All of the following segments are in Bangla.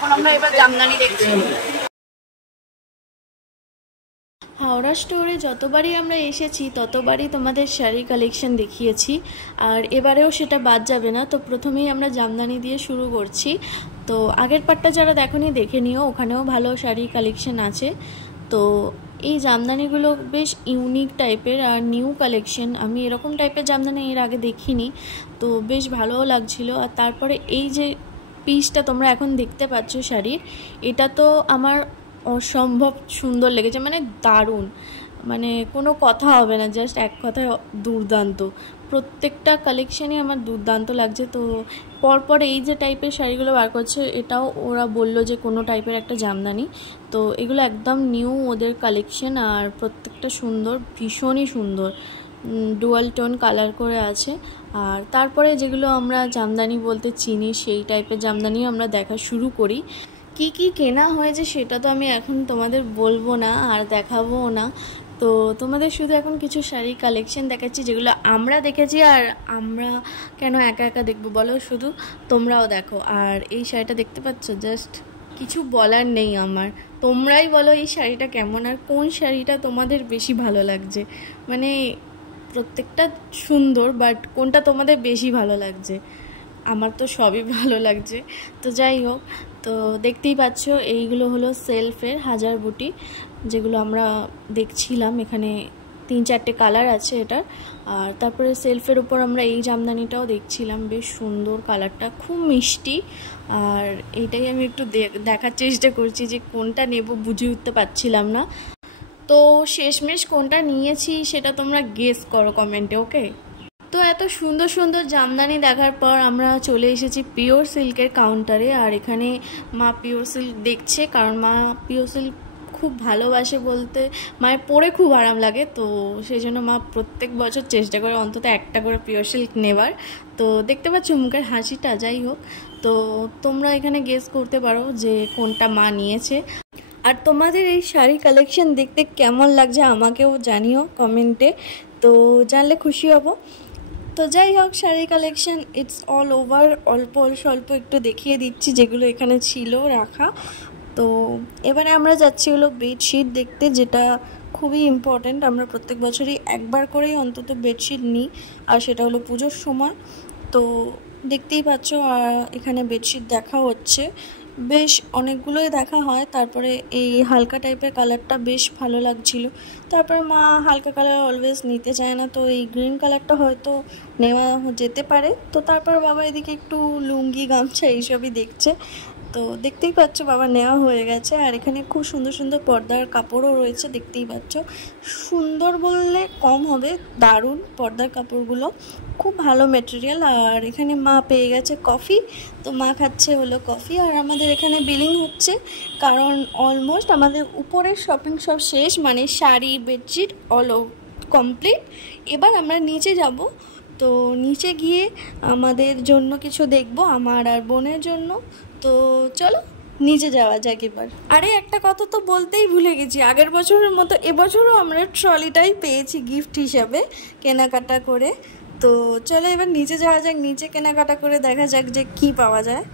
এখন আমরা এবার জামদানি দেখছি। হাওড়া স্টোরে যতবারই আমরা এসেছি ততবারই তোমাদের শাড়ি কালেকশন দেখিয়েছি, আর এবারেও সেটা বাদ যাবে না। তো প্রথমেই আমরা জামদানি দিয়ে শুরু করছি। তো আগের পার্টটা যারা দেখোনি দেখে নিও, ওখানেও ভালো শাড়ি কালেকশন আছে। তো এই জামদানিগুলো বেশ ইউনিক টাইপের আর নিউ কালেকশন। আমি এরকম টাইপের জামদানি এর আগে দেখিনি, তো বেশ ভালোও লাগছিল। আর তারপরে এই যে পিসটা তোমরা এখন দেখতে পাচ্ছ শাড়ির, এটা তো আমার অসম্ভব সুন্দর লেগেছে, মানে দারুণ, মানে কোনো কথা হবে না, জাস্ট এক কথায় দুর্দান্ত। প্রত্যেকটা কালেকশানই আমার দুর্দান্ত লাগছে। তো পরপর এই যে টাইপের শাড়িগুলো বার করছে, এটাও ওরা বললো যে কোনো টাইপের একটা জামদানি। তো এগুলো একদম নিউ ওদের কালেকশন, আর প্রত্যেকটা সুন্দর, ভীষণই সুন্দর, ডুয়াল টোন কালার করে আছে। আর তারপরে যেগুলো আমরা জামদানি বলতে চিনি সেই টাইপের জামদানিও আমরা দেখা শুরু করি। কি কি কেনা হয়েছে সেটা তো আমি এখন তোমাদের বলবো না আর দেখাবও না। তো তোমাদের শুধু এখন কিছু শাড়ি কালেকশন দেখাচ্ছি যেগুলো আমরা দেখেছি। আর আমরা কেন একা একা দেখবো বলো, শুধু তোমরাও দেখো। আর এই শাড়িটা দেখতে পাচ্ছ, জাস্ট কিছু বলার নেই আমার। তোমরাই বলো এই শাড়িটা কেমন আর কোন শাড়িটা তোমাদের বেশি ভালো লাগছে। মানে প্রত্যেকটা সুন্দর, বাট কোনটা তোমাদের বেশি ভালো লাগছে? আমার তো সবই ভালো লাগছে। তো যাই হোক, তো দেখতেই পাচ্ছ এইগুলো হলো সেলফের হাজার বুটি, যেগুলো আমরা দেখছিলাম। এখানে 3-4টে কালার আছে এটার। আর তারপরে সেলফের উপর আমরা এই জামদানিটাও দেখছিলাম, বেশ সুন্দর, কালারটা খুব মিষ্টি। আর এইটাই আমি একটু দেখার চেষ্টা করছি যে কোনটা নেব, বুঝে উঠতে পারছিলাম না। তো শেষমেশ কোনটা নিয়েছি সেটা তোমরা গেস করো কমেন্টে, ওকে? তো এত সুন্দর সুন্দর জামদানি দেখার পর আমরা চলে এসেছি পিওর সিল্কের কাউন্টারে। আর এখানে মা পিওর সিল্ক দেখছে, কারণ মা পিওর সিল্ক খুব ভালোবাসে, বলতে মায়ের পরে খুব আরাম লাগে। তো সেই জন্য মা প্রত্যেক বছর চেষ্টা করে অন্তত একটা করে পিওর সিল্ক নেবার। তো দেখতে পাচ্ছ মুখের হাসিটা। যাই হোক, তো তোমরা এখানে গেস করতে পারো যে কোনটা মা নিয়েছে। আর তোমাদের এই শাড়ি কালেকশন দেখতে কেমন লাগছে আমাকেও জানিও কমেন্টে, তো জানলে খুশি হব। তো যাই হোক, sari collection it's all over. অল্প স্বল্প একটু দেখিয়ে দিচ্ছি যেগুলো এখানে ছিল রাখা। তো এবারে আমরা যাচ্ছি হলো বেডশিট দেখতে, যেটা খুবই ইম্পর্ট্যান্ট। আমরা প্রত্যেক বছরই একবার করেই অন্তত বেডশিট নিই, আর সেটা হলো পুজোর সময়। তো দেখতেই পাচ্ছ, আর এখানে বেডশিট দেখা হচ্ছে, বেশ অনেকগুলোই দেখা হয়। তারপরে এই হালকা টাইপের কালারটা বেশ ভালো লাগছিল। তারপরে মা হালকা কালার অলওয়েজ নিতে চায় না, তো এই গ্রিন কালারটা হয়তো নেওয়া যেতে পারে। তো তারপর বাবা এদিকে একটু লুঙ্গি গামছা এইসবই দেখছে। তো দেখতেই পাচ্ছ বাবা নেওয়া হয়ে গেছে। আর এখানে খুব সুন্দর সুন্দর পর্দার কাপড়ও রয়েছে, দেখতেই পাচ্ছ। সুন্দর বললে কম হবে, দারুণ পর্দার কাপড়গুলো, খুব ভালো মেটেরিয়াল। আর এখানে মা পেয়ে গেছে কফি, তো মা খাচ্ছে হলো কফি। আর আমাদের এখানে বিলিং হচ্ছে, কারণ অলমোস্ট আমাদের উপরের শপিং সব শেষ, মানে শাড়ি বেডশিট অল কমপ্লিট। এবার আমরা নিচে যাব। তো নিচে গিয়ে আমাদের জন্য কিছু দেখব, আমার আর বোনের জন্য। তো চলো নিচে যাওয়া যাক এবার। আরে একটা কথা তো বলতেই ভুলে গেছি, আগের বছরের মতো এবছরও আমরা ট্রলিটাই পেয়েছি গিফট হিসাবে কেনাকাটা করে। তো চলো এবার নিচে যাওয়া যাক, নিচে কেনাকাটা করে দেখা যাক যে কি পাওয়া যায়।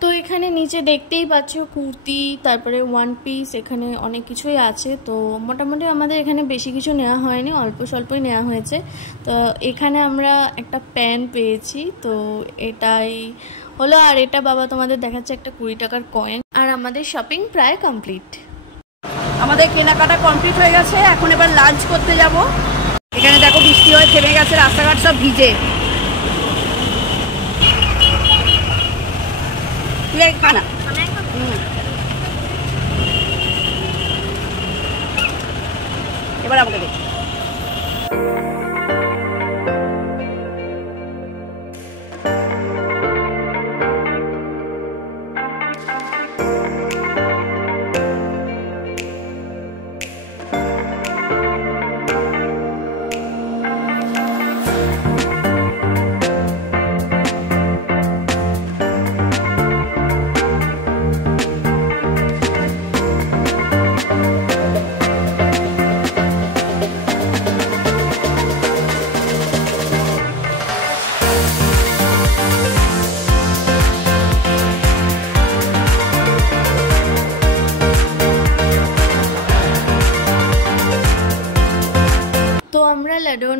তো এখানে নিচে দেখতেই পাচ্ছ কুর্তি, তারপরে ওয়ান পিস, এখানে অনেক কিছুই আছে। তো মোটামুটি আমাদের এখানে বেশি কিছু নেওয়া হয়নি, অল্প স্বল্পই নেওয়া হয়েছে। তো এখানে আমরা একটা প্যান পেয়েছি, তো এটাই হলো। আর এটা বাবা তোমাদের দেখাচ্ছে একটা 20 টাকার কয়েন। আর আমাদের শপিং প্রায় কমপ্লিট, আমাদের কেনাকাটা কমপ্লিট হয়ে গেছে। এখন এবার লাঞ্চ করতে যাব। এখানে দেখো বৃষ্টি হয়ে থেমে গেছে, রাস্তাঘাট সব ভিজে। তুই খানা এবার আমাকে দেখি।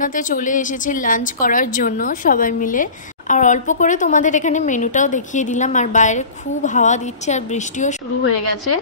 বানাতে চলে এসেছি লাঞ্চ করার জন্য সবাই মিলে। আর অল্প করে তোমাদের এখানে মেনুটাও দেখিয়ে দিলাম। আর বাইরে খুব হাওয়া দিচ্ছে আর বৃষ্টিও শুরু হয়ে গেছে।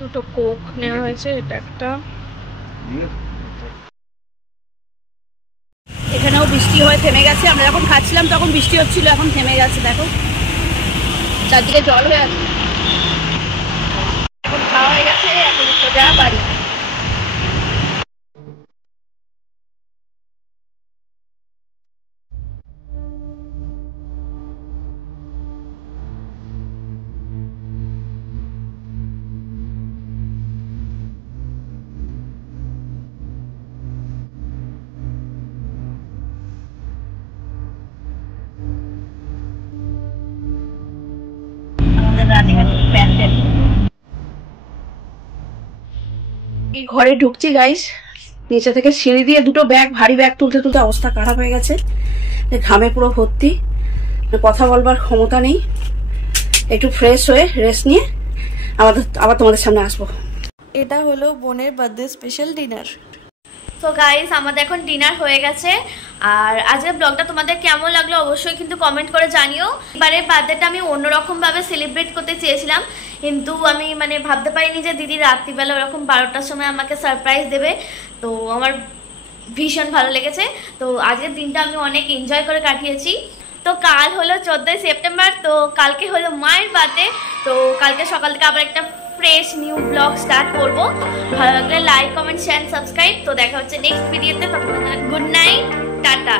দুটো কোক নেওয়া হয়েছে, এটা একটা। এখানেও বৃষ্টি হয়ে থেমে গেছে। আমরা যখন খাচ্ছিলাম তখন বৃষ্টি হচ্ছিল, এখন থেমে গেছে। দেখো চারদিকে জল হয়ে আছে। এখন খাওয়া হয়ে গেছে, এখন সোজা বাড়ি। এই ঘরে ঢুকছি গাইস, নিচে থেকে সিঁড়ি দিয়ে দুটো ব্যাগ, ভারী ব্যাগ তুলতে তুলতে অবস্থা খারাপ হয়ে গেছে। ঘামে পুরো ভর্তি, কথা বলবার ক্ষমতা নেই। একটু ফ্রেশ হয়ে রেস্ট নিয়ে আবার তোমাদের সামনে আসবো। এটা হলো বোনের বার্থডে স্পেশাল ডিনার। তো গাইস, আমাদের এখন ডিনার হয়ে গেছে। আর আজকের ব্লগটা তোমাদের কেমন লাগলো অবশ্যই কিন্তু কমেন্ট করে জানিও। এবারে বার্থডেটা আমি অন্যরকম ভাবে সেলিব্রেট করতে চেয়েছিলাম, কিন্তু আমি মানে ভাবতে পারিনি যে দিদি রাত্রিবেলা ওরকম 12টার সময় আমাকে সারপ্রাইজ দেবে। তো আমার ভীষণ ভালো লেগেছে। তো আজকের দিনটা আমি অনেক এনজয় করে কাটিয়েছি। তো কাল হলো 14ই সেপ্টেম্বর, তো কালকে হলো মায়ের বার্থডে। তো কালকে সকাল থেকে আবার একটা ফ্রেশ নিউ ব্লগ স্টার্ট করবো। ভালো লাগলে লাইক, কমেন্ট, শেয়ার, সাবস্ক্রাইব। তো দেখা হচ্ছে নেক্সট ভিডিওতে। ততক্ষণ গুড নাইট, টাটা।